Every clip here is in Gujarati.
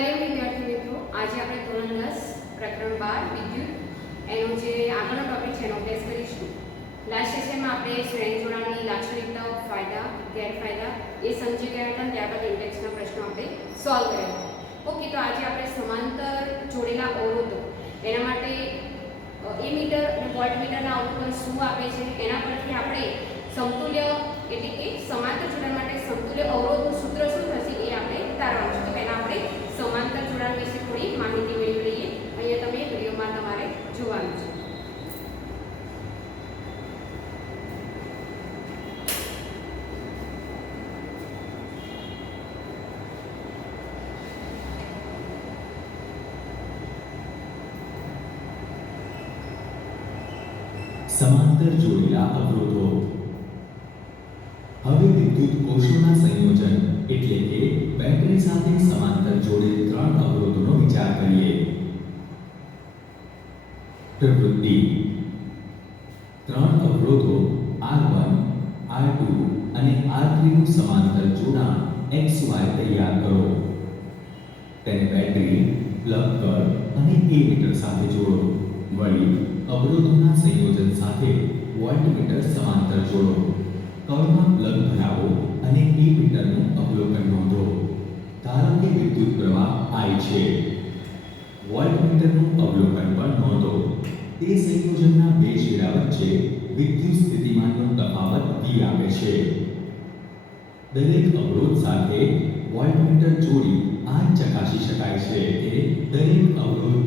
હલો વિદ્યાર્થી મિત્રો, આજે આપણે ધોરણ 10 પ્રકરણ 12 વિદ્યુત એનો જે આગળનો ટોપિક છે એનો અભ્યાસ કરીશું. લાસ્ટ સેશનમાં આપણે શ્રેણી જોડાણની લાક્ષણિકતાઓ, ફાયદા, ગેરફાયદા એ સમજી ગયા હતા. ત્યારબાદ ઇન્ડેક્સના પ્રશ્નો આપણે સોલ્વ કર્યા હતા. ઓકે, તો આજે આપણે સમાંતર જોડેલા અવરોધો એના માટે મીટર અને વોલ્ટમીટરના અવરોધન શું આપે છે એના પરથી આપણે સમતુલ્ય એટલે કે સમાંતર જોડાણ માટે સમતુલ્ય અવરોધનું સૂત્ર શું થશે એ આપણે તારવાનું છે. તો પહેલા આપણે સમાંતર જોડાણ વિશે થોડી માહિતી મેળવી લઈએ. અહીંયા તમે વિડીયોમાં તમારે જોવાનું છે. સમાંતર જોડેલા અવરોધો. હવે વિદ્યુત કોષોના સંયોજન એટલે કે બેટરી સાથે સમાંતર જોડેલ ત્રણ અવરોધોનો વિચાર કરીએ. પ્રવૃત્તિ. ત્રણ અવરોધો R1, R2 અને R3 નું સમાંતર જોડાણ XY તૈયાર કરો. તેને બેટરી, પ્લગ કર અને મીટર સાથે જોડો. વળી અવરોધોના સંયોજન સાથે વોલ્ટમીટર સમાંતર જોડો. કળમાં પ્લગ ભરાવો અને મીટરનું અવલોકન નોંધો. ધારો કે વિદ્યુત પ્રવાહ I છે. વોલ્ટમીટરનું અવલોકન પણ નોંધો. તે સંયોજનના બે છેડા વચ્ચે વિદ્યુત સ્થિતિમાનનો તફાવત V આપે છે. દરેક અવરોધ સાથે વોલ્ટમીટર જોડી આ ચકાસી શકાય છે કે દરેક અવરોધ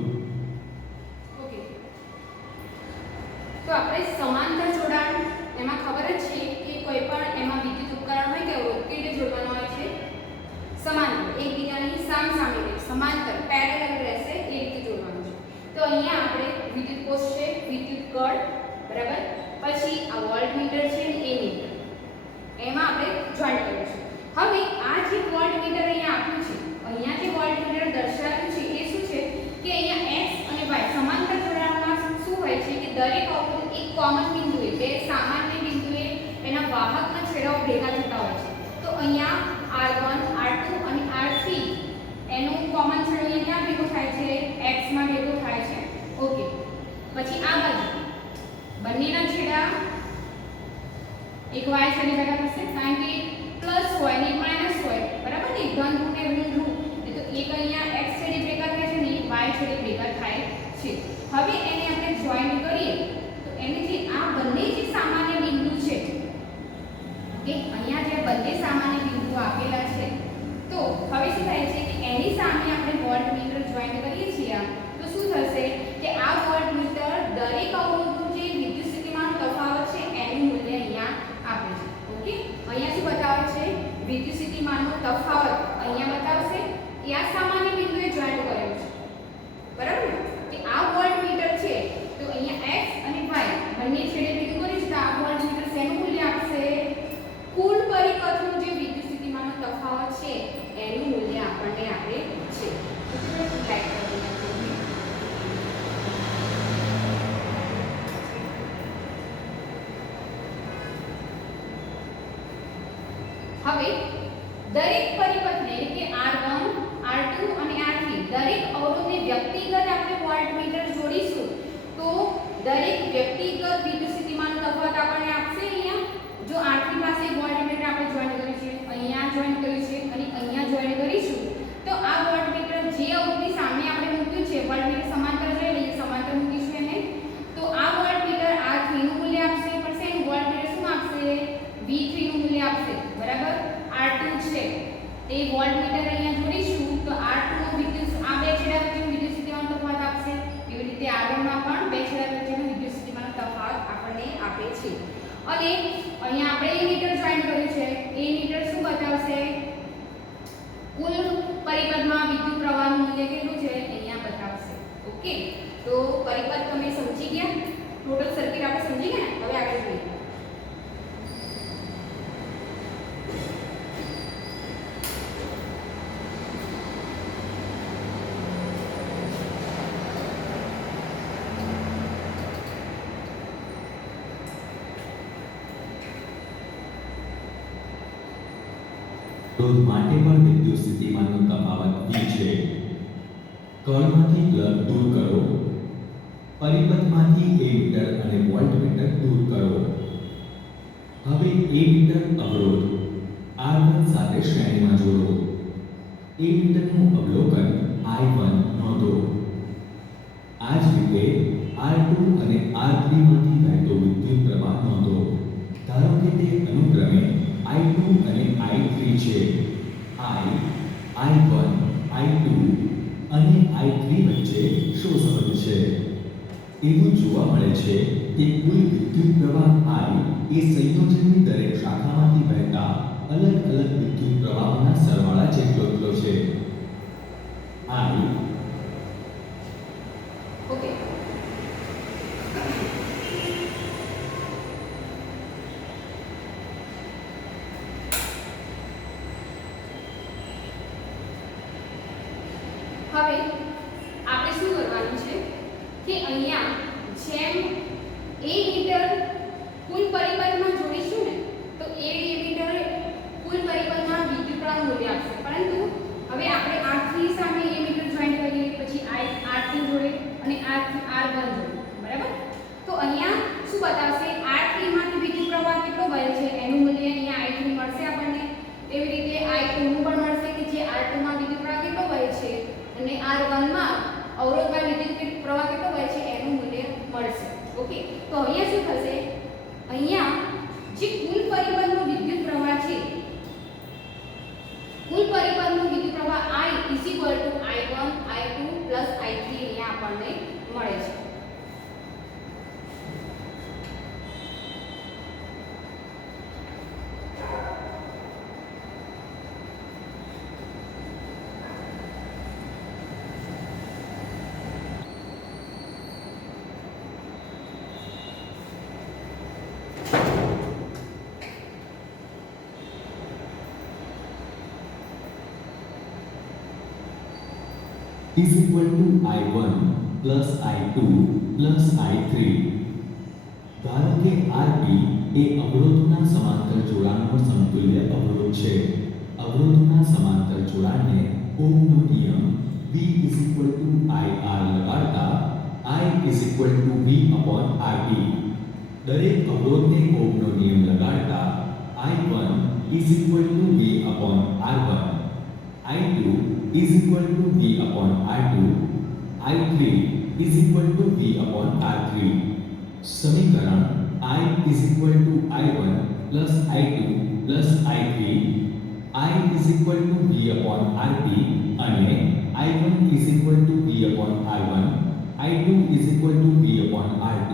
આપણે સમાંતર જોડાણ એમાં ખબર જ છે કે કોઈ પણ એમાં વિદ્યુત ઉપકરણ હોય કે અવરોધ કે રીતે જોડવાનો હોય છે સમાંતર, એકબીજાની સામસામે સમાંતર પેરેલલ રહેશે એ રીતે જોડવાનું છે. તો અહીંયા આપણે વિદ્યુત કોષ છે, વિદ્યુત કળ, બરાબર, પછી આ વોલ્ટમીટર છે ને એ મીટર એમાં આપણે જોઈન્ટ કર્યું છે. હવે આ જે વોલ્ટમીટર અહીંયા આપ્યું છે, અહીંયા જે વોલ્ટમીટર દર્શાવ્યું છે એ શું છે કે અહીંયા x અને y સમાંતર જોડાણમાં શું હોય છે કે દરેક અવરોધ એક કોમન બિંદુએ, બે સામાન્ય બિંદુએ એના વાહકના છેડાઓ ભેગા થતા હોય છે. તો અહીંયા R1, R2 અને R3 એનું કોમન છેડો અહીંયા ભેગો થાય છે, x માં ભેગો થાય છે. ઓકે, પછી આ બાજુ બંનેના છેડા એક y છેડે ભેગા થશે, કારણ કે પ્લસ હોય ને માઈનસ હોય, બરાબર ને, ધન ઋણ ને ઋણ ઋણ. તો એક અહીંયા x છેડે ભેગા થાય છે ને y છેડે ભેગા થાય છે. હવે એને આપણે જોઈન્ટ કરીએ તો એને જે આ બંને જે સામાન્ય બિંદુ છે, ઓકે, અહીંયા જે બંને સામાન્ય બિંદુઓ આપેલા છે, તો હવે શું થાય છે કે એની સામે આપણે વોલ્ટમીટર જોઈન્ટ કરીએ છીએ તો શું થશે કે આ વોલ્ટમીટર દરેક અવરોધનું જે વિદ્યુત સ્થિતિમાનનો તફાવત છે એનું મૂલ્ય અહીંયા આપે છે. ઓકે, અહીંયા શું બતાવે છે? વિદ્યુત સ્થિતિમાનનો તફાવત અહીંયા બતાવશે. એ આ સામાન્ય બિંદુએ જોઈન્ટ કરેલું છે, બરાબર ને? કે આ વોલ્ટમીટર છે તો અહીંયા x અને y બંને છેડે ભેગું કરીશું તો આ વોલ્ટમીટર શેનું મૂલ્ય આપશે? કુલ પરિપથનું જે વિદ્યુત સ્થિતિમાનનો તફાવત છે એનું મૂલ્ય આપણને આપે છે. હવે દરેક પરિપથને એટલે કે R1, R2 અને R3 દરેક અવરોધને વ્યક્તિગત આપણે વોલ્ટમીટર જોડીશું તો દરેક વ્યક્તિગત વિદ્યુત સ્થિતિમાનનો તફાવત આપણને આપશે. અહીંયા જો R3 પાસે વોલ્ટમીટર આપણે જોઈન્ટ કર્યું છે, અહીંયા જોઈન્ટ કર્યું છે અને અહીંયા જોઈન્ટ કરીશું તો આ વોલ્ટમીટર જે અવરોધની સામે આપણે મૂક્યું છે, વોલ્ટમીટર સમાંતર લઈ લઈએ, સમાંતર મૂકીશું એને, તો આ વોલ્ટમીટર R3 નું મૂલ્ય આપશે. પડશે એનું વોલ્ટમીટર શું આપશે? V3 નું મૂલ્ય આપશે, બરાબર. R2 છે તે વોલ્ટમીટર અહીંયા જોડીશું તો R2 નો વિદ્યુત આ બે છેડા વચ્ચેનો વિદ્યુત સ્થિતિમાનનો તફાવત આપશે. એવી રીતે R1 માં પણ બે છેડા વચ્ચેનો વિદ્યુત સ્થિતિમાનનો તફાવત આપણને આપે છે. અને અહીંયા આપણે મીટર જોઈન્ટ કર્યું છે, એ મીટર શું બતાવશે? કુલ પરિપથમાં વિદ્યુત પ્રવાહનું મૂલ્ય કેટલું છે અહીંયા બતાવશે. ઓકે, તો પરિપથ તમે સમજી ગયા, ટોટલ સર્કિટ આપણે સમજી ગયા ને? હવે આગળ જોઈએ. અવરોધ માટે પણ વિદ્યુત સ્થિતિમાનનો તફાવત V છે. કર્ણમાંથી પ્લગ દૂર કરો. પરિપથમાંથી એમીટર અને વોલ્ટમીટર દૂર કરો. હવે એમીટર અવરોધ R1 સાથે શ્રેણીમાં જોડો. એમીટરનું અવલોકન I1 નોંધો. આ જ રીતે R2 અને R3 માંથી વહેતો વિદ્યુત પ્રવાહ નોંધો. ધારો કે તે અનુક્રમે I2 અને I3 છે. I1, I2 અને I3 વચ્ચે શું સંબંધ છે? એવું જોવા મળે છે કે કુલ વિદ્યુત પ્રવાહ I એ સંયોજનની દરેક શાખામાંથી વહેતા અલગ અલગ વિદ્યુત પ્રવાહોના સરવાળા જેટલો છે. ઓકે. હવે આપણે શું કરવાનું છે કે અહીંયા જેમ એ મીટર કુલ પરિપથમાં જોડીશું ને તો એ મીટર કુલ પરિપથમાં વિદ્યુત પ્રવાહ મૂલ્ય આપશે. પરંતુ હવે આપણે R3 સામે એ મીટર જોઈન્ટ કરીએ, પછી R2 જોડે અને R1 જોડે, બરાબર? તો અહીંયા શું બતાવશે? R3 માંથી વિદ્યુત પ્રવાહ કેટલો વહે છે એનું મૂલ્ય અહીંયા I3 મળશે આપણને. એવી રીતે I2 નું પણ મળશે કે જે R2 માં વિદ્યુત પ્રવાહ કેટલો વહે છે અને R1 માં અવરોધમાં વિદ્યુત પ્રવાહ કેટલો વહે છે એનું મૂલ્ય મળશે. ઓકે, તો અહીંયા શું થશે? અહીંયા જે કુલ પરિપથનો વિદ્યુત પ્રવાહ છે, કુલ પરિપથનો વિદ્યુત પ્રવાહ I I1 I2 I3 અહીંયા આપણને મળે છે. is equal to I1 plus I2 plus I3. ધારો કે RB એ અવરોધના સમાંતર જોડાણનો સમતુલ્ય અવરોધ છે. અવરોધના સમાંતર જોડાણને ઓહમનો નિયમ V is equal to IR લગાડતા I is equal to V upon RB. દરેક અવરોધને ઓહમનો નિયમ લગાડતા I1 is equal to V upon R1. I2 is equal to V upon R2. I3 is equal to V upon R3. સમીકરણ I is equal to I1 plus I2 plus I3. I is equal to V upon RP અને I1 is equal to V upon R1. I2 is equal to V upon R2.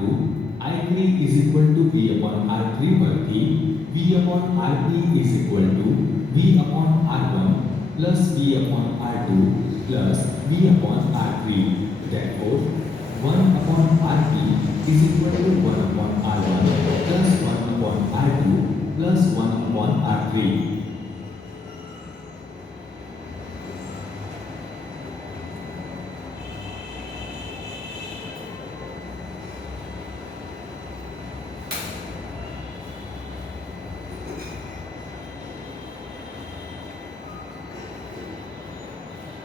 I3 is equal to V upon R3 પરથી V upon RP is equal to V upon R1 plus V upon R2 plus V upon R3. Therefore, 1 upon RP is equal to 1 upon R1 plus 1 upon R2 plus 1 upon R3.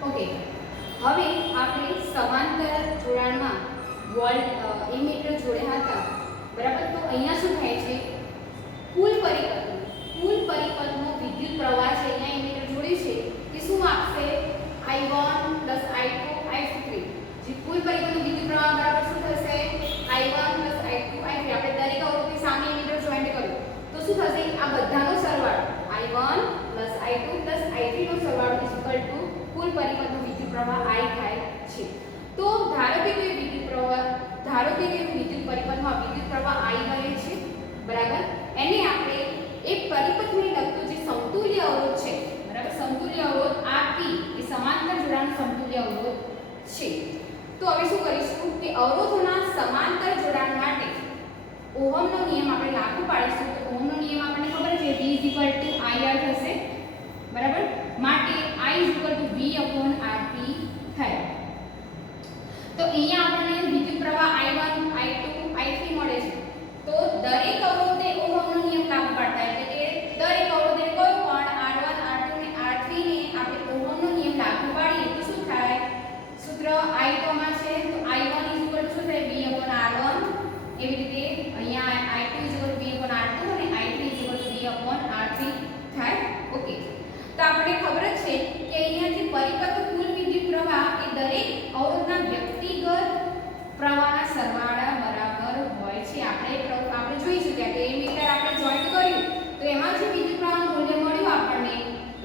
Okay, હવે આપણે સમાંતર જોડાણમાં એમીટર જોડ્યા હતા, બરાબર? તો અહીંયા શું થાય છે? કુલ પરિપથનો વિદ્યુત પ્રવાહ છે, અહીંયા એમીટર જોડ્યું છે, તે શું આપશે? I1 I2 I3. જે કુલ પરિપથનો વિદ્યુત પ્રવાહ બરાબર શું થશે? I1 I2 I3. આપણે દરેક અવરોધની સામે એમીટર જોઈન્ટ કર્યું તો શું થશે? આ બધાનો સરવાળો I1 I2 I3 નો સરવાળો ઇક્વલ ટુ કુલ પરિપથનો વિદ્યુત પ્રવાહ I થાય છે. તો ધારો કે કોઈ વિદ્યુત પરિપથમાં વિદ્યુત પ્રવાહ I વહે છે, બરાબર? એને આપણે એક પરિપથને લગતો જે સમતુલ્ય અવરોધ છે, બરાબર? સમતુલ્ય અવરોધ Rp એ સમાંતર જોડાણ સમતુલ્ય અવરોધ છે. તો હવે શું કરીશું કે અવરોધોના સમાંતર જોડાણ માટે ઓહમનો નિયમ આપણે લાગુ પાડીશું. તો ઓહમનો નિયમ આપણને ખબર છે V IR થશે, બરાબર? માટે I V upon RP થાય. તો અહીંયા આપણને વિદ્યુત પ્રવાહ I1 I2 I3 મળે છે. તો દરેક અવરોધને ઓહમનો નિયમ લાગુ પાડતા, એટલે કે દરેક અવરોધને કોઈ પણ R1 R2 અને R3 ને આપણે ઓહમનો નિયમ લાગુ પાડીએ તો શું થાય? સૂત્ર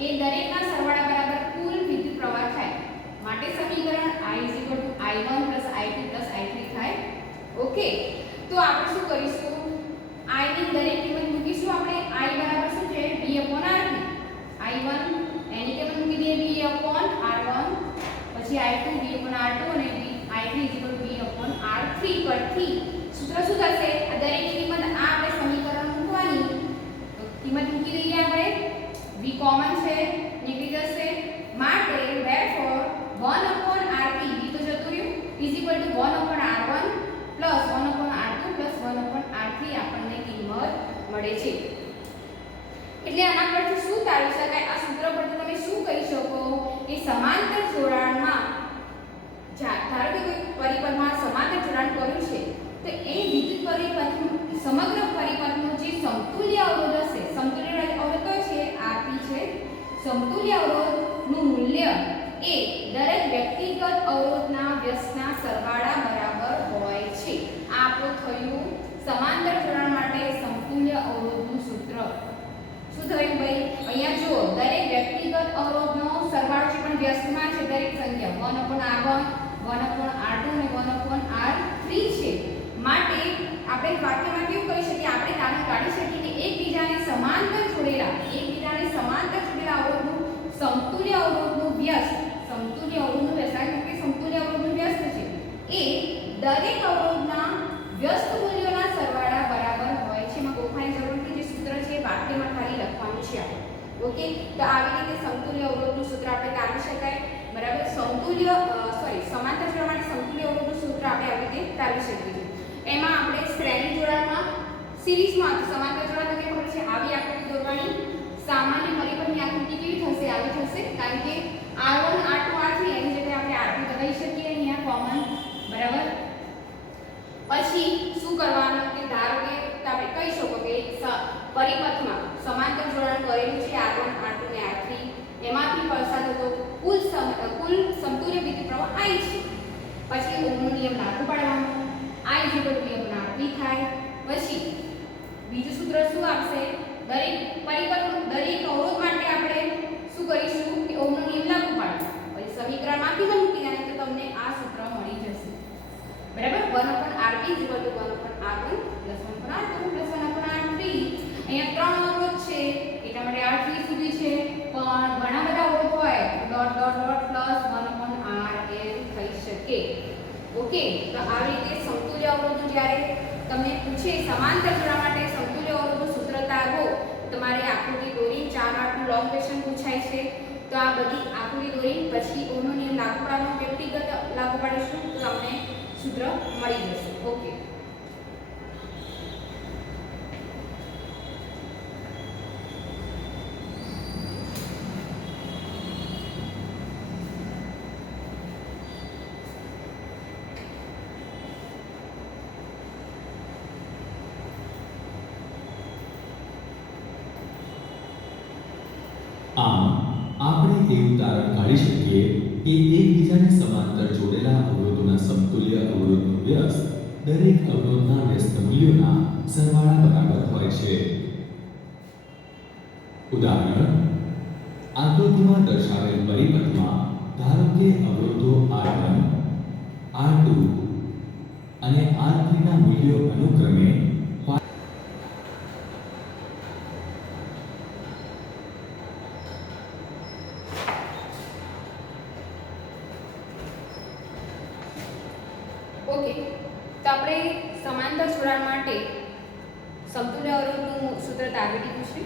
એ દરેકના સરવાળા બરાબર કુલ વિદ્યુત પ્રવાહ થાય. માટે સમીકરણ I i1 i2 i3 થાય. ઓકે, તો આપણે શું કરીશું? I ની દરેક કિંમત મૂકીશું. આપણે I બરાબર શું છે? V/R3. I1 એની કિંમત મૂકી દઈએ V/R1, પછી I2 V/R2 અને I3 V/R3 પરથી સૂત્ર શું થશે? આ દરેકની કિંમત આ આપણે સમીકરણ મૂકવાની. તો કિંમત મૂકી દઈએ આપણે. V કોમન છે, નીકળી જશે. માટે therefore 1/Rp V તો જતું રહ્યું is equal to 1/R1 plus 1/R2 plus 1/R3 આપણને કિંમત મળે છે. એટલે આના પરથી શું તારવી શકાય? આ સૂત્ર પરથી તમે શું કહી શકો કે સમાંતર જોડાણમાં ધારો કે કોઈ પરિપથમાં સમાંતર જોડાણ કર્યું છે તો એ વિદ્યુત પરિપથ સમગ્ર પરિપથનો જે સમતુલ્ય અવરોધ હશે, સમતુલ્ય અવરોધ કયો છે? Rp છે. સમતુલ્ય અવરોધનું મૂલ્ય એ દરેક વ્યક્તિગત અવરોધના વ્યસ્તના સરવાળા બરાબર હોય છે. આ આપણું થયું સમાંતર જોડાણ માટે સમતુલ્ય અવરોધનું સૂત્ર. શું થયું ભાઈ? અહીંયા જુઓ, દરેક વ્યક્તિગત અવરોધનો સરવાળો છે પણ વ્યસ્તમાં છે દરેક સંખ્યા 1/R1, 1/R2 અને 1/R3 છે. માટે આપણે વાક્યમાં કેવું કરી શકીએ? આપણે તારણ કાઢી શકીએ કે એકબીજાને સમાંતર જોડેલા અવરોધનું સમતુલ્ય અવરોધનું વ્યસ્ત, સમતુલ્ય અવરોધનું વ્યસ્ત છે એ દરેક અવરોધના વ્યસ્ત મૂલ્યોના સરવાળા બરાબર હોય છે. એમાં ગોખવાની જરૂર નથી. જે સૂત્ર છે એ વાક્યમાં ખાલી લખવાનું છે આપણે. ઓકે, તો આવી રીતે સમતુલ્ય અવરોધનું સૂત્ર આપણે તારવી શકાય. બરાબર, સમાંતર જોડાણ માટે સમતુલ્ય અવરોધનું સૂત્ર આપણે આવી રીતે તારવી શકીએ છીએ. એમાં આપણે શ્રેણી જોડાણમાં, સિરીઝમાં સમાંતર જોડાણ તમને ખબર છે આવી આકૃતિ દોરવાની. સામાન્ય પરિપથની આકૃતિ કેવી થશે? આવી થશે. કારણ કે R1 R2 R3 એની જગ્યાએ આપણે R2 લગાવી શકીએ અહીંયા કોમન. બરાબર, પછી શું કરવાનું કે ધારો કે આપણે કહી શકો કે પરિપથમાં સમાંતર જોડાણ કરેલું છે R1 R2 ને R3, એમાંથી પસાર થતો કુલ સમતુલ્ય વિદ્યુત પ્રવાહ I છે. પછી ઓહમનો નિયમ લાગુ પાડવાનો. I V/R3 થાય. પછી બીજું સૂત્ર શું આપશે? દરેક અવરોધ માટે આપણે શું કરીશું કે ઓહમનો નિયમ લાગુ પાડવાનો. પછી સમીકરણમાંથી પણ મૂકી દેવાનું તો તમને આ સૂત્ર મળી જશે. બરાબર, 1/Rp = 1/R1 + 1/R2 + 1/R3. અહીંયા ત્રણ અવરોધ છે એટલા માટે R3 સુધી છે, પણ ઘણા બધા અવરોધ હોય dot dot dot plus 1/R એમ થઈ શકે. ઓકે, તો આવી રીતે સમતુલ્ય અવરોધનું જ્યારે તમને પૂછે સમાંતર જોડાણ માટે સમતુલ્ય અવરોધનું સૂત્ર તારવો, તમારે આકૃતિ દોરી 4 માર્કનું લોંગ ક્વેશ્ચન પૂછાય છે. તો આ બધી આકૃતિ દોરી પછી ઓહમનો નિયમ લાગુ પાડવાનો, વ્યક્તિગત લાગુ પાડીશું તો તમને સૂત્ર મળી જશે. ઓકે, આમ આપણે એવું તારણ કાઢી શકીએ કે એકબીજાને સમાંતર જોડેલા અવરોધોના સમતુલ્ય અવરોધનું વ્યસ્ત દરેક અવરોધના વ્યસ્ત મૂલ્યોના સરવાળા બરાબર હોય છે. ઉદાહરણ, આકૃતિમાં દર્શાવેલ પરિપથમાં ધારો કે અવરોધો R1, R2 અને R3 ના મૂલ્યો અનુક્રમે ઓકે, તો આપણે સમાંતર જોડાણ માટે સમતુલ્ય અવરોધનું સૂત્ર તારવી દીધું છે.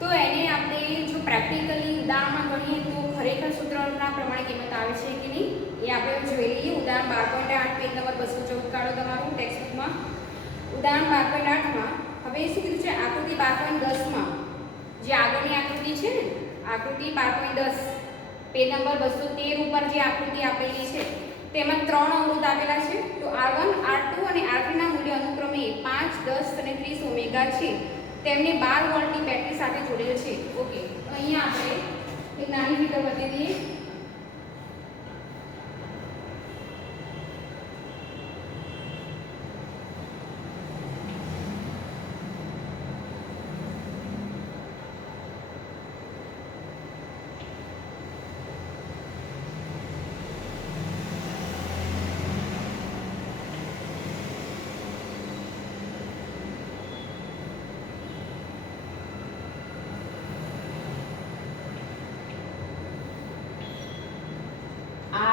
તો એને આપણે જો પ્રેક્ટિકલી ઉદાહરણમાં ગણીએ તો ખરેખર સૂત્રના પ્રમાણે કિંમત આવે છે કે નહીં એ આપણે જોઈ લઈએ. ઉદાહરણ 12.8 પેજ નંબર 214 કાઢો તમારું ટેક્સ્ટબુકમાં. ઉદાહરણ 12.8માં હવે શું કીધું છે? આકૃતિ 12.10માં જે આગળની આકૃતિ છે ને, આકૃતિ 12.10 પેજ નંબર 213 ઉપર જે આકૃતિ આપેલી છે તેમાં ત્રણ અવરોધ આપેલા છે. તો R1 R2 અને R3 ના મૂલ્ય અનુક્રમે 5 10 અને 30 ઓમેગા છે. તેમને 12 વોલ્ટની બેટરી સાથે જોડેલ છે. ઓકે, તો અહીંયા આપણે એક નાની ફિગર બતાવી દઈએ.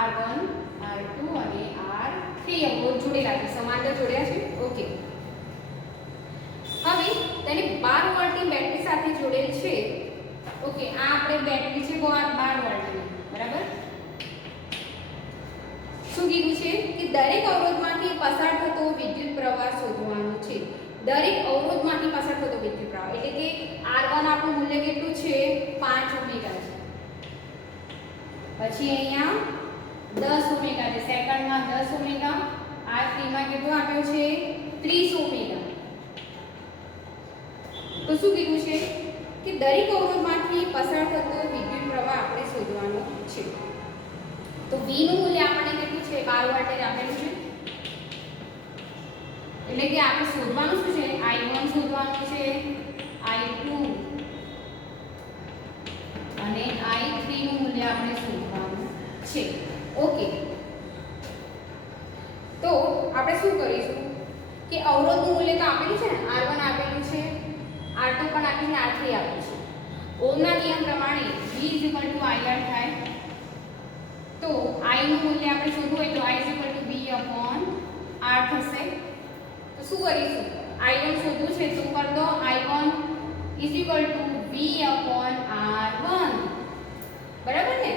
R1 R2 અને R3 અવરોધ જોડેલા છે, સમાંતર જોડ્યા છે. ઓકે, હવે તેને 12 વોલ્ટની બેટરી સાથે જોડેલ છે. ઓકે, આ આપણે બેટરી છે 12 વોલ્ટની, બરાબર. શું કીધું છે કે દરેક અવરોધમાંથી પસાર થતો વિદ્યુત પ્રવાહ શોધવાનો છે. દરેક અવરોધમાંથી પસાર થતો વિદ્યુત પ્રવાહ એટલે કે R1 આપણું મૂલ્ય કેટલું છે? 5 ઓમેગા છે. પછી અહીંયા 10 ઓમેગા છે, સેકન્ડમાં 10 ઓમેગા. R3 માં કેટલું આપ્યો છે? 30 ઓમેગા. તો શું કીધું છે કે દરેક અવરોધમાંથી પસાર થતો વિદ્યુત પ્રવાહ આપણે શોધવાનો છે. તો V નું મૂલ્ય આપણને કેટલું છે? 12 વોલ્ટેજ આપેલું છે. એટલે કે આપણે શોધવાનું શું છે? I1 શોધવાનું છે, I2 અને I3 નું મૂલ્ય આપણે શોધવાનું છે. ઓકે, તો આપણે શું કરીશું કે અવરોધનું મૂલ્ય તો આપેલું છે ને, R1 આપેલું છે, R2 પણ આપેલું છે, R3 આપેલું છે. ઓહમના નિયમ પ્રમાણે V IR થાય. તો I નું મૂલ્ય આપણે શોધવું હોય તો I V/R થશે. તો શું કરીશું? I1 શોધવું છે તો કર દો I1 V/R1, બરાબર ને?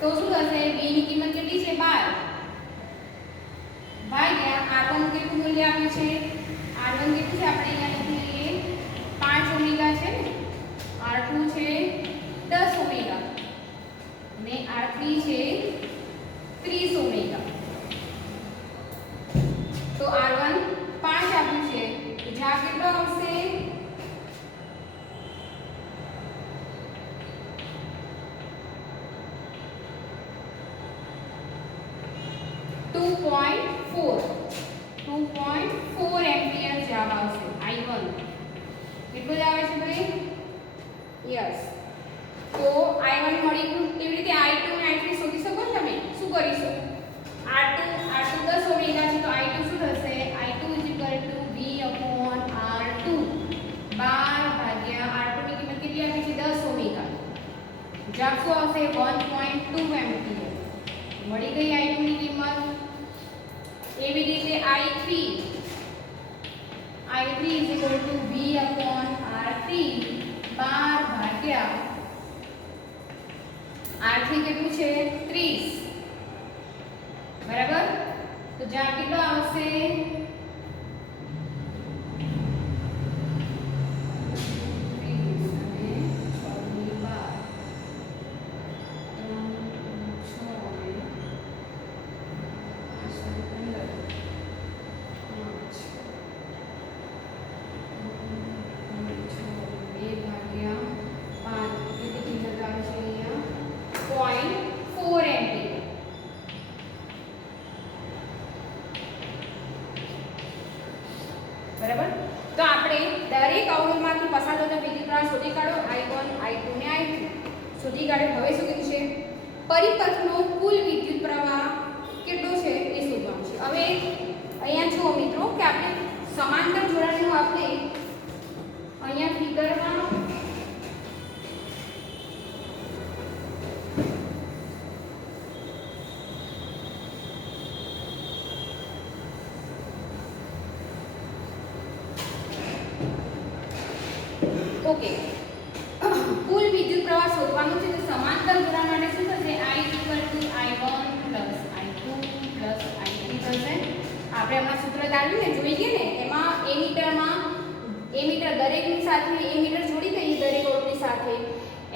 તો શું થશે? V ની કિંમત કેટલી છે? 12 ભાગ્યા R1 નું કેટલું મૂલ્ય આપ્યું છે? R1 કેટલું છે? આપણે અહીંયા લખી લઈએ 5 ઓમેગા છે ને, R2 છે 10 ઓમેગા અને R3 છે 30 ઓમેગા. તો R1 5 આપ્યું છે તો જવાબ કેટલો આવશે? 2.4 એમ્પિયર જવાબ આવશે. I1 કેટલું જ આવે છે ભાઈ? યસ. તો I1 મળી ગયું. એવી રીતે I2 અને I3 શોધી શકો ને તમે. શું કરીશું? R2 10 ઓમેગા છે તો I2 શું થશે? I2 V/R2 12 ભાગ્યા R2 ની કિંમત કેટલી આપી છે? 10 ઓમેગા. જવાબ શું આવશે? 1.2 એમ્પિયર મળી ગઈ I2 ની કિંમત. એવી રીતે I3 V/R3 12 ભાગ્યા R3 કેટલું છે? 30, બરાબર. તો જવાબ કેટલો આવશે? 0.4 એમ્પિયર. બરાબર. તો આપણે દરેક અવરોધમાંથી પસાર થતો વિદ્યુત પ્રવાહ શોધી કાઢો. I1 I2 ને I3 શોધી કાઢો. હવે શું કીધું છે? પરિપથનો કુલ વિદ્યુત પ્રવાહ કેટલો છે એ શોધવાનું છે. હવે અહીંયા જુઓ મિત્રો કે આપણે સમાંતર જોડાણનું આપણે અહીંયા ફિગરમાં ઓકે કુલ વિદ્યુત પ્રવાહ શોધવાનું છે. તો સમાંતર જોડાણ માટે શું થશે? I I1 + I2 + I3 થશે. આપણે હમણાં સૂત્ર તારવ્યું ને, જોઈ ગયા ને, એમાં એમીટર દરેકની સાથે એમીટર જોડી દઈએ દરેક અવરોધની સાથે.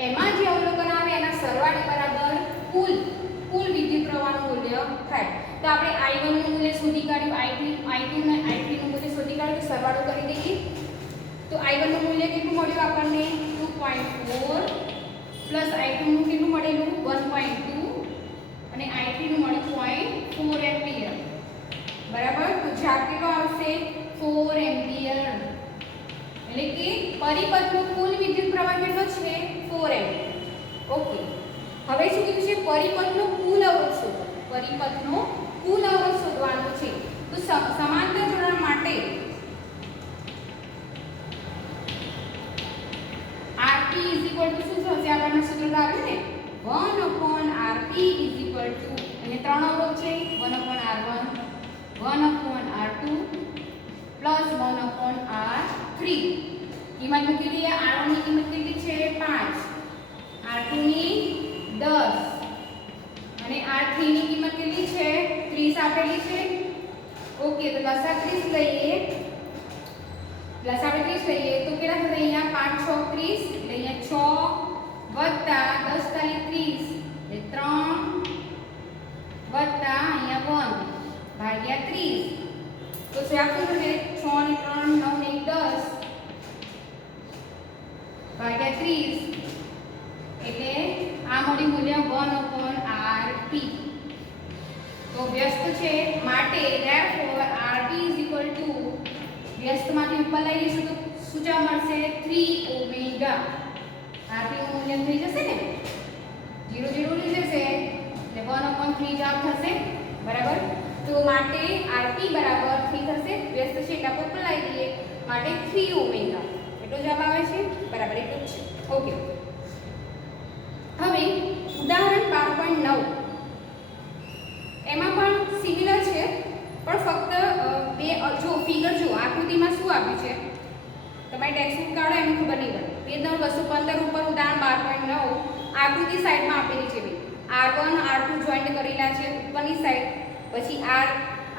એમાં જે અવલોકન આવે એના સરવાળે બરાબર કુલ વિદ્યુત પ્રવાહનું મૂલ્ય થાય. તો આપણે I1 નું મૂલ્ય શોધી કાઢ્યું, I2 અને I3 નું મૂલ્ય શોધી કાઢ્યું. તો સરવાળો કરી દઈએ. તો I1 નું મૂલ્ય કેટલું મળ્યું આપણને? 2.4 પ્લસ I2 નું કેટલું મળેલું? 1.2 અને I3 નું મળ્યું 0.4 એમ્પિયર. બરાબર. તો જવાબ કેટલો આવશે? 4 એમ્પિયર. એટલે કે પરિપથનો કુલ વિદ્યુત પ્રવાહ કેટલો છે? 4 એમ્પિયર. ઓકે, હવે શું કીધું છે? પરિપથનો કુલ અવરોધ શોધો. પરિપથનો કુલ અવરોધ શોધવાનો છે. તો સમાંતર જોડાણ માટે RP શું થશે? આપણને સૂત્ર આવ્યું ને, 1/RP = અહીંયા 3 અવરોધ છે 1/r1 1/r2 પ્લસ 1/r3 કિંમત મૂકી દઈએ r1 ની કિંમત કેટલી છે 5 r2 ની 10 અને r3 ની કિંમત કેટલી છે 30 આપેલી છે ઓકે તો લસા 30 લઈએ લસા આપણે 30 લઈએ તો કેટલા થશે અહીંયા 5 6 30 એટલે અહીંયા 6 વત્તા 10 તાલી 30 એટલે 3 વત્તા અહીંયા 1 ભાગ્યા 30 તો શું થશે 6 ને 3 9 ને 10 ભાગ્યા 30 એટલે આ મળ્યું મૂલ્ય 1/RT તો વ્યસ્ત છે માટે therefore RT વ્યસ્તમાંથી ઉપર લઈ લઈશું તો શું જવાબ મળશે 3 ઓમેગા RT નું મૂલ્ય થઈ જશે ને 0 0 ઉડી જશે એટલે 1/3 જવાબ થશે બરાબર તો માટે RT બરાબર 3 થશે વ્યસ્ત છે એટલે આપણે ઉપર લઈ દઈએ માટે 3 ઓમેગા એટલો જવાબ આવે છે બરાબર એટલું જ છે ઓકે હવે ઉદાહરણ 12.9 એમાં પણ સિમિલર છે પણ ફક્ત બે જો ફિગર જો આકૃતિમાં શું આપ્યું છે તમારી ટેક્સ્ટબુક કાઢો એમને ખબર નહીં પડે પેજ નંબર 215 ઉપર ઉદાહરણ 12.9 આકૃતિ સાઈડમાં આપેલી છે R1 R2 જોઈન્ટ કરેલા છે ઉપરની સાઈડ પછી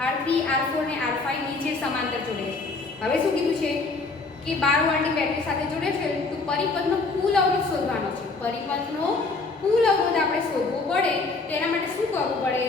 R3 R4 અને R5 નીચે સમાંતર જોડે છે હવે શું કીધું છે કે 12 વોલ્ટની બેટરી સાથે જોડે છે તો પરિપથનો કુલ અવરોધ શોધવાનો છે પરિપથનો કુલ અવરોધ આપણે શોધવો પડે તેના માટે શું કરવું પડે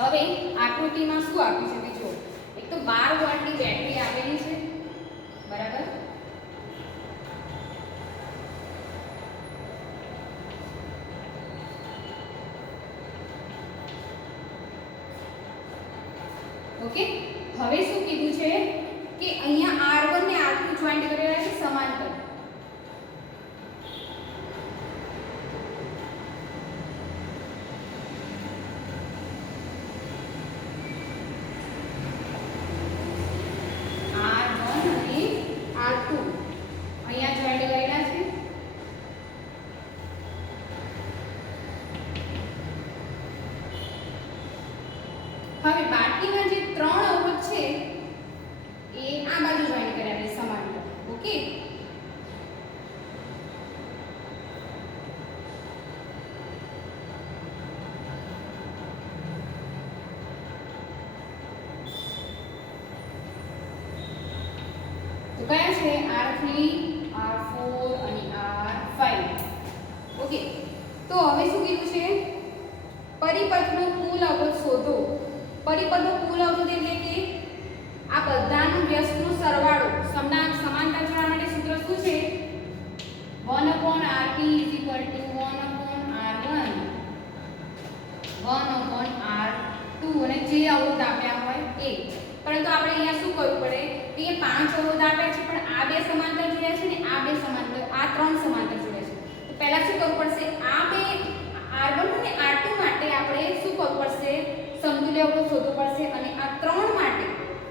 હવે આકૃતિમાં શું આપ્યું છે જો એક તો 12 વોલ્ટની બેટરી આપેલી છે બરાબર ઓકે હવે શું કીધું છે કે અહીંયા R1 ને R2 જોઈન્ટ કરેલા છે સમાંતર હવે બાકીના જે 3 અવરોધ છે એ આ બાજુ જોઈન્ટ કર્યા છે સમાંતર ઓકે તો કયા છે R3 R4 અને R5 ઓકે તો હવે શું કીધું છે પરિપથનો કુલ અવરોધ શોધો પરિપથનો કુલ અવરોધ એટલે કે આ બધાનો વ્યસ્તનો સરવાળો સમાંતર જોડવા માટે સૂત્ર શું છે 1/RT = 1/R1 1/R2 અને જે અવરોધ આપ્યા હોય એ પરંતુ આપણે અહીંયા શું કરવું પડે કે અહીંયા 5 અવરોધ આપ્યા છે પણ આ બે સમાંતર જોડ્યા છે ને આ બે સમાંતર આ 3 સમાંતર જોડ્યા છે તો પહેલા શું કરવું પડશે આ બે R1 અને R2 માટે આપણે શું કરવું પડશે સમતુલ્ય અવરોધ શોધવો પડશે અને આ 3 માટે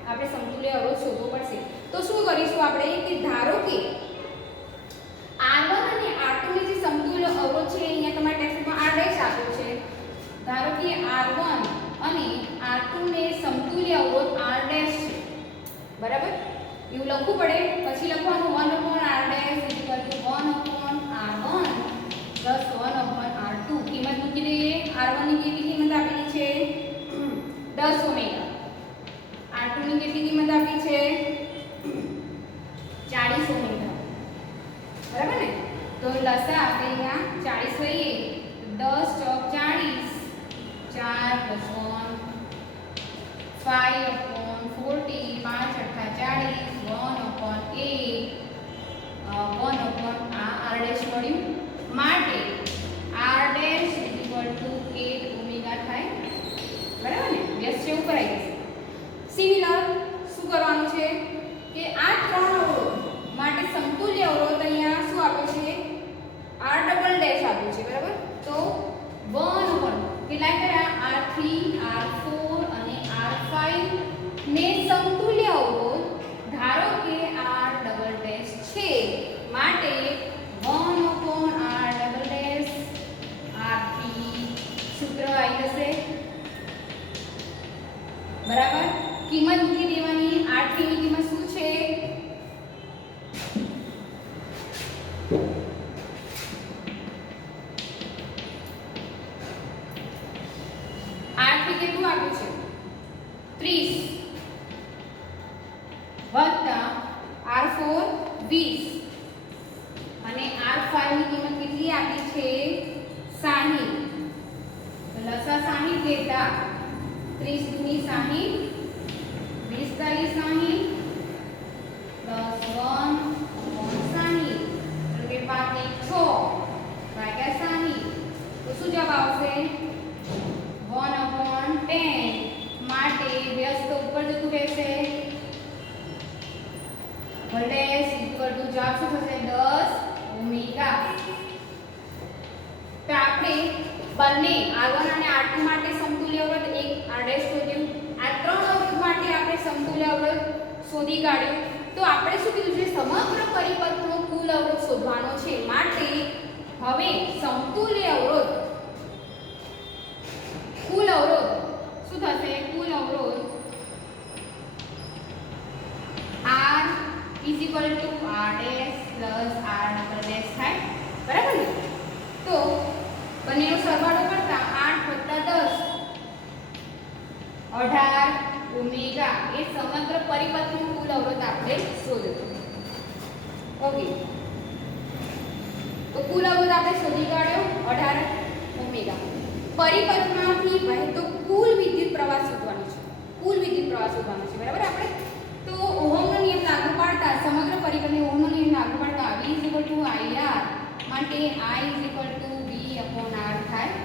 આપણે સમતુલ્ય અવરોધ શોધવો પડશે તો શું કરીશું આપણે કે ધારો કે R1 અને R2 ની જે સમતુલ્ય અવરોધ છે અહીંયા તમારા ટેક્સ્ટમાં R' આપ્યો છે ધારો કે R1 અને R2 ને સમતુલ્ય અવરોધ R' છે બરાબર એવું લખવું પડે પછી લખવાનું 1/R' = 1/R1 1/R2 કિંમત મૂકી દઈએ R1 ની કેટલી કિંમત આપેલી છે 10 ઓમેગા R2 ની કેટલી કિંમત આપી છે 40 ઓમેગા બરાબર ને તો લસા આપણે અહીંયા 40 લઈએ 10 * 40 4 + 1 5/40 5 × 8 1/8 R' મળ્યું માટે R' = 8 ઓમેગા થાય બરાબર ને વ્યસ્ત છે ઉપર આવી જશે સિમિલર શું કરવાનું છે કે આ 3 અવરોધ માટે સમતુલ્ય અવરોધ અહીંયા શું આપ્યો છે R ડબલ ડેશ આપ્યું છે બરાબર તો 1/3 R3 R4 અને R5 ને સમતુલ્ય અવરોધ ધારો કે R ડબલ ડેશ છે માટે 1/R ડબલ ડેશ R3 સૂત્ર આવી જશે બરાબર કિંમત મૂકી દેવાની R3 ની કિંમત શું છે R3 કેટલું આપ્યું છે 30 વત્તા R4 20 અને R5 ની કિંમત કેટલી આપી છે 60 તો લસા 60 લેતા 30 દૂની 60 20 તાલી 60 પ્લસ 1 60 એટલે કે 5 ને 6 ભાગ્યા 60 તો શું જવાબ આવશે 1/10 માટે વ્યસ્ત ઉપર જતું રહેશે વોલ્ટેજ ઇક્વલ ટુ જવાબ શું થશે 10 ઓમેગા તો આપણે બંને R1 અને R2 માટે સમતુલ્ય અવરોધ એક R' શોધ્યું આ ત્રણ અવરોધ માટે આપણે સમતુલ્ય અવરોધ શોધી કાઢ્યો તો આપણે શું કીધું છે સમગ્ર પરિપથનો કુલ અવરોધ શોધવાનો છે માટે હવે સમતુલ્ય અવરોધ કુલ અવરોધ શું થશે કુલ અવરોધ R is equal to R dash plus R double dash થાય બરાબર ને તો બંનેનો સરવાળો કરતા 8 + 10 18 ઓમેગા એ સમગ્ર પરિપથનો કુલ અવરોધ આપણે શોધ્યો ઓકે તો કુલ અવરોધ આપણે શોધી કાઢ્યો 18 ઓમેગા પરિપથમાંથી વહેતો કુલ વિદ્યુત પ્રવાહ શોધવાનો છે કુલ વિદ્યુત પ્રવાહ શોધવાનો છે બરાબર આપણે તો ઓહમનો નિયમ લાગુ પાડતા સમગ્ર પરિપથને ઓહમનો નિયમ લાગુ પાડતા V IR માટે I V/R થાય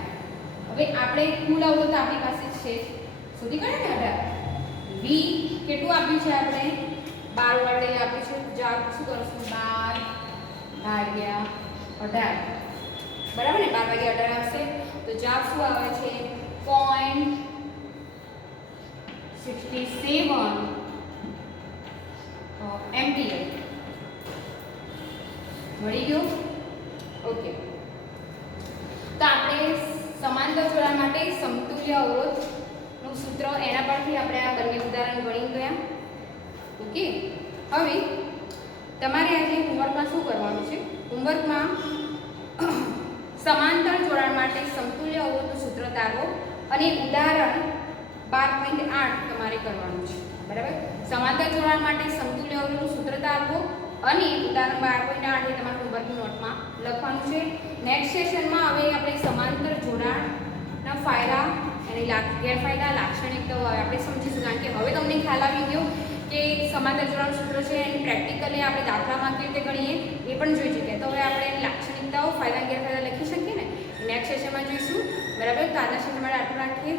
હવે આપણે કુલ અવરોધ આપણી પાસે છે શોધી કાઢ્યા ને 18 V કેટલું આપ્યું છે આપણે 12 વોલ્ટેજ આપ્યું છે જવાબ શું કરશું 12/18 બરાબર ને 12/18 આવશે તો જવાબ શું આવે છે 0.67 એમ્પિયર મળી ગયો ઓકે તો આપણે સમાંતર જોડાણ માટે સમતુલ્ય અવરોધનું સૂત્ર એના પરથી આપણે આ બંને ઉદાહરણ ગણી ગયા ઓકે હવે તમારે આજે હોમવર્કમાં શું કરવાનું છે હોમવર્કમાં સમાંતર જોડાણ માટે સમતુલ્ય અવરોધનું સૂત્ર તારવો અને ઉદાહરણ 12.8 તમારે કરવાનું છે બરાબર સમાંતર જોડાણ માટે સમતુલ્ય અવરોધનું સૂત્ર તારવો અને ઉદાહરણ 12.8 એ તમારા હોમવર્કની નોટમાં લખવાનું છે નેક્સ્ટ સેશનમાં હવે આપણે સમાંતર જોડાણના ફાયદા એની ગેરફાયદા લાક્ષણિકતાઓ આપણે સમજીશું કારણ કે હવે તમને ખ્યાલ આવી ગયો કે સમાંતર જોડાણ સૂત્ર છે એની પ્રેક્ટિકલી આપણે દાખલામાં કેવી રીતે ગણીએ એ પણ જોઈ ચૂક્યા તો હવે આપણે એની લાક્ષણિકતાઓ ફાયદા ગેરફાયદા લખી શકીએ ને નેક્સ્ટ સેશનમાં જોઈશું બરાબર તો આજના સેશન માટે આટલું રાખીએ